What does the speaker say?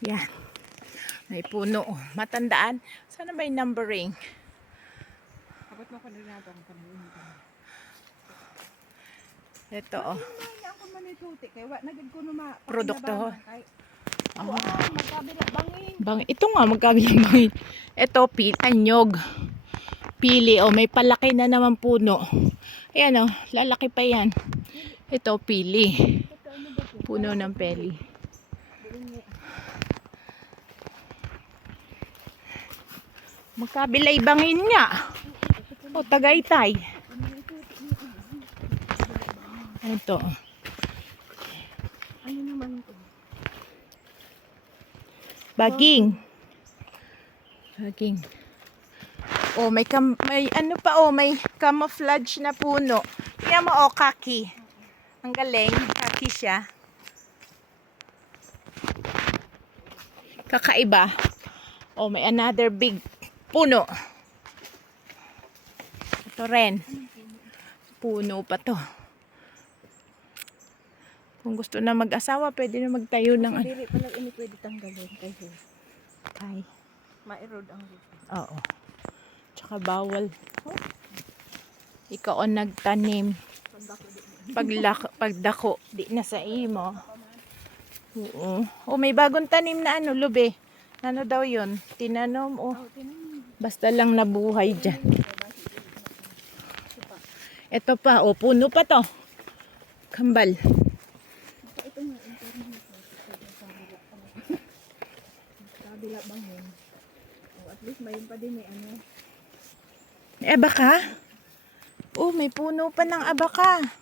Yan. May puno. Matandaan. Sana may numbering. Kapag mo kanina natin ang panahon. Ito oh. Ako man ituti kay wa nagid ko no ma. Produkto ho. Oh, magkabila bangin. Ito nga magkabilang bangin. Ito anyog. Pili oh, may palaki na naman puno. Ayan oh, lalaki pa yan. Ito pili. Puno ng peli. Magkabilay bangin nga. O, Tagaytay. Ito. Ano naman ito? Baging. Baging. Oh, may ano pa oh, may camouflage na puno. Tingnan mo oh, kaki. Ang galing, kaki siya. Kakaiba. Oh, may another big puno. Ito rin. Puno pa to. Kung gusto na mag-asawa, pwede na magtayo ng ano. Dili pa lang ini pwede tanggalin kasi Ay. ma-erode ang lupa. Oo. Tsaka bawal. Ikaw ang nagtanim. Pagdako, di na sa imo. Oo. Oh, may bagong tanim na ano, lube. Ano daw yun? Tinanom o. Basta lang nabuhay dyan. Ito pa, oh, puno pa to. Kambal. Kabila bangin. Oh, at least mayroon pa din may ano. May abaka? Oh, may puno pa ng abaka.